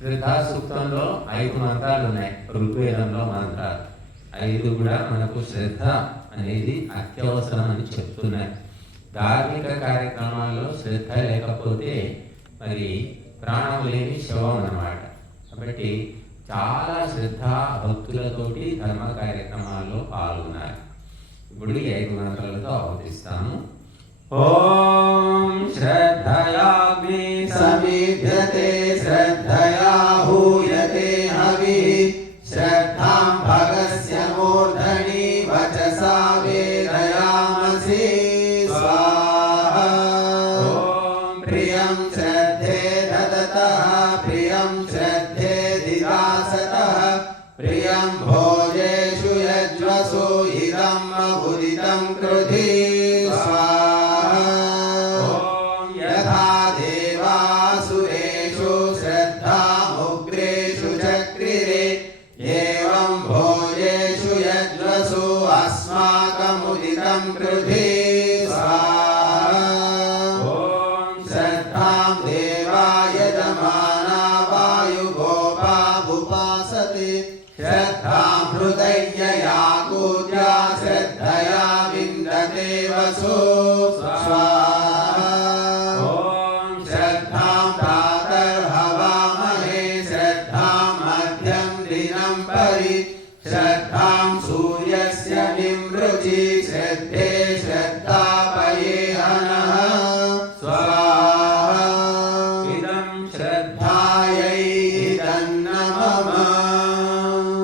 శ్రద్ధా సూక్తంలో 5 మంత్రాలు ఉన్నాయి. ఋగ్వేదంలో మంత్రాలు 5 కూడా మనకు శ్రద్ధ అనేది అత్యవసరం అని చెప్తున్నాయి. ధార్మిక కార్యక్రమాల్లో శ్రద్ధ లేకపోతే మరి ప్రాణం లేని శవం అన్నమాట. కాబట్టి చాలా శ్రద్ధ భక్తులతోటి ధర్మ కార్యక్రమాల్లో పాల్గొనాలి. ఇప్పుడు ఈ 5 మంత్రాలతో ఆహుతిస్తాము. ఓం శ్రద్ధయాగ్ని సమీధ్యతే శ్రద్ధయా హూయతే హవిః శ్రద్ధాం భగస్య మూర్ధని వచసా వేదయామసి స్వాహా. ఓం ప్రియం శ్రద్ధే దదతః ప్రియం శ్రద్ధే దిదాసతః ప్రియం భోజేషు యజ్వసో ఇదం ఉదితం కృధి స్వాహా. యథా దేవాసురేషు శ్రద్ధాముగ్రేషు చక్రిరే ఏవం భోజేషు యజ్వసో అస్మాకముదితం కృధి స్వాహా. శ్రద్ధాం దేవా యజమానా వాయుగోపాముపాసతే శ్రద్ధాం హృదయ్యయా కూజ్యా శ్రద్ధయా విందతే వసో స్వాహా. శ్రద్ధాం ప్రాతర్హవామహే శ్రద్ధాం మధ్యం దినం పరి శ్రద్ధాం సూర్యస్య నిమృచి శ్రద్ధే శ్రద్ధా